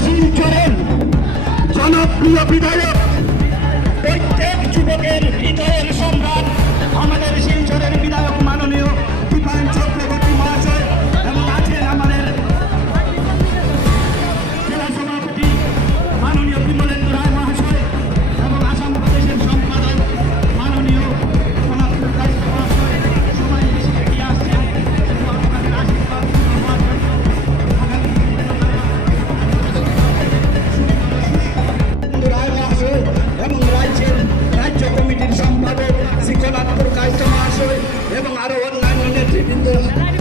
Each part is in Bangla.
শিলচরের জনপ্রিয় বিধায়ক প্রত্যেক যুবকের হৃদয়ের সম্রাট আমাদের শিলচরের বিধায়ক অন্যান্য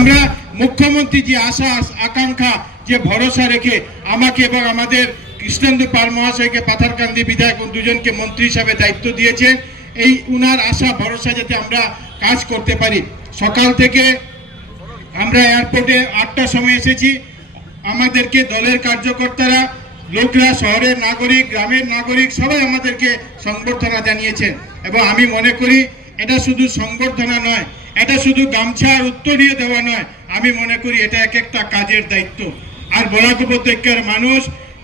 আমরা মুখ্যমন্ত্রী যে আশা, আকাঙ্ক্ষা, যে ভরসা রেখে আমাকে এবং আমাদের কৃষ্ণেন্দু পাল মহাশয়কে, পাথারকান্দি বিধায়ক দুজনকে মন্ত্রী হিসাবে দায়িত্ব দিয়েছেন, এই উনার আশা, ভরসা যাতে আমরা কাজ করতে পারি। সকাল থেকে আমরা এয়ারপোর্টে আটটার সময় এসেছি। আমাদেরকে দলের কার্যকর্তারা, লোকরা, শহরের নাগরিক, গ্রামের নাগরিক সবাই আমাদেরকে সংবর্ধনা জানিয়েছেন। এবং আমি মনে করি এটা শুধু সংবর্ধনা নয়, এটা শুধু গামছা আর উত্তরীয় দেওয়া নয়, আমি মনে করি এটা এক একটা কাজের দায়িত্ব। আর বরাক উপত্যকার মানুষ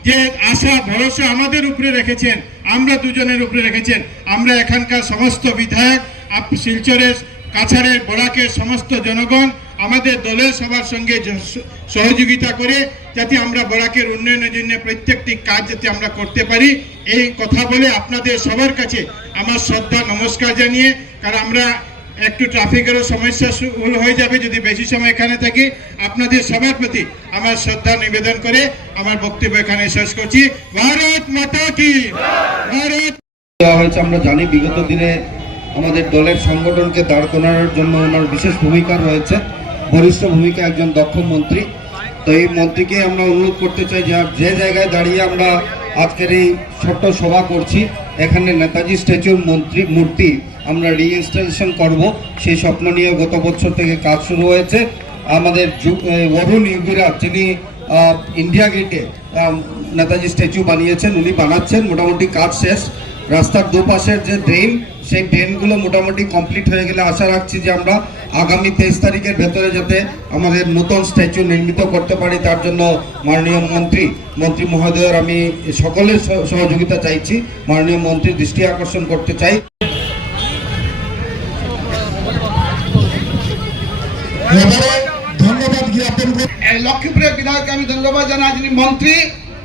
যে আশা, ভরসা আমাদের উপরে রেখেছেন, আমরা দুজনের উপরে রেখেছেন, আমরা এখানকার সমস্ত বিধায়ক শিলচরের, কাছাড়ের, বরাকের সমস্ত জনগণ আমাদের দলের সবার সঙ্গে সহযোগিতা করে যাতে আমরা বরাকের উন্নয়নের জন্য প্রত্যেকটি কাজ যাতে আমরা করতে পারি। এই কথা বলে আপনাদের সবার কাছে আমার শ্রদ্ধা, নমস্কার জানিয়ে, কারণ আমরা একটু ট্রাফিকেরও সমস্যা হয়ে যাবে যদি বেশি সময় এখানে থাকি। আপনাদের সবার প্রতি আমার শ্রদ্ধা নিবেদন করে আমার বক্তব্য এখানে শেষ করছি। ভারত মাতা কি? ভারত হয়েছে, আমরা জানি বিগত দিনে আমাদের দলের সংগঠনকে দাঁড় করানোর জন্য ওনার বিশেষ ভূমিকা রয়েছে। বরিষ্ঠ ভূমিকা একজন দক্ষ মন্ত্রী। তো এই মন্ত্রীকে আমরা অনুরোধ করতে চাই যে যে জায়গায় দাঁড়িয়ে আমরা আজকের এই ছোট্ট সভা করছি, এখানে নেতাজি স্ট্যাচুর মন্ত্রী মূর্তি আমরা রিইনস্টলেশন করব। সেই স্বপ্ন নিয়ে গত বছর থেকে কাজ শুরু হয়েছে। আমাদের অরুণ ইউবিরা যিনি ইন্ডিয়া গেটে নেতাজি স্ট্যাচু বানিয়েছেন, উনি বানাচ্ছেন। মোটামুটি কাজ শেষ। রাস্তার দুপাশের যে ড্রেন সেই ড্রেনগুলো মোটামুটি কমপ্লিট হয়ে গেলে আশা রাখছি যে আমরা আগামী তেইশ তারিখের ভেতরে যাতে আমাদের নতুন স্ট্যাচু নির্মিত করতে পারি তার জন্য মাননীয় মন্ত্রী মন্ত্রী মহোদয়ের আমি সকলের সহযোগিতা চাইছি। মাননীয় মন্ত্রীর দৃষ্টি আকর্ষণ করতে চাই। ধন্যবাদ জ্ঞাপন লক্ষ্মীপুরের বিধায়ককে আমি ধন্যবাদ জানাই যিনি মন্ত্রী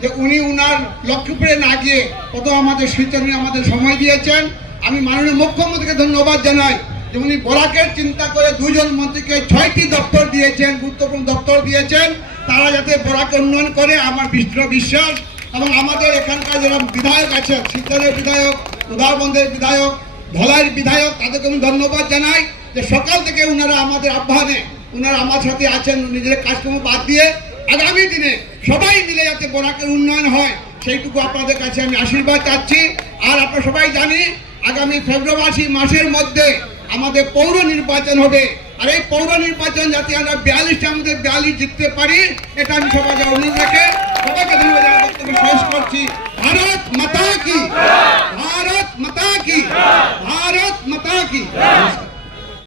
যে উনি উনার লক্ষ্মীপুরে না গিয়ে কত আমাদের শিলচর আমাদের সময় দিয়েছেন। আমি মাননীয় মুখ্যমন্ত্রীকে ধন্যবাদ জানাই যে উনি বরাকের চিন্তা করে দুজন মন্ত্রীকে ছয়টি দপ্তর দিয়েছেন, গুরুত্বপূর্ণ দপ্তর দিয়েছেন। তারা যাতে বরাকে উন্নয়ন করে, আমার দৃঢ় বিশ্বাস। এবং আমাদের এখানকার যারা বিধায়ক আছে শিলচরের বিধায়ক, উদারবন্দের বিধায়ক, ধলাইয়ের বিধায়ক, তাদেরকে আমি ধন্যবাদ জানাই যে সকাল থেকে ওনারা আমাদের আহ্বানে ওনারা আমার সাথে আছেন নিজের কাজকর্ম বাদ দিয়ে আগামী দিনে সবাই মিলে যাতে বরাকের উন্নয়ন হয়, সেইটুকু আপনাদের কাছে আমি আশীর্বাদ চাচ্ছি। আর আপনারা সবাই জানি আগামী ফেব্রুয়ারি মাসের মধ্যে আমাদের পৌর নির্বাচন হবে। আর এই পৌর নির্বাচন যাতে আমরা বিয়াল্লিশটা আমাদের বিয়াল্লিশ জিততে পারি, এটা আমি সবাইকে অনুরোধ রেখে সবাইকে ধন্যবাদ।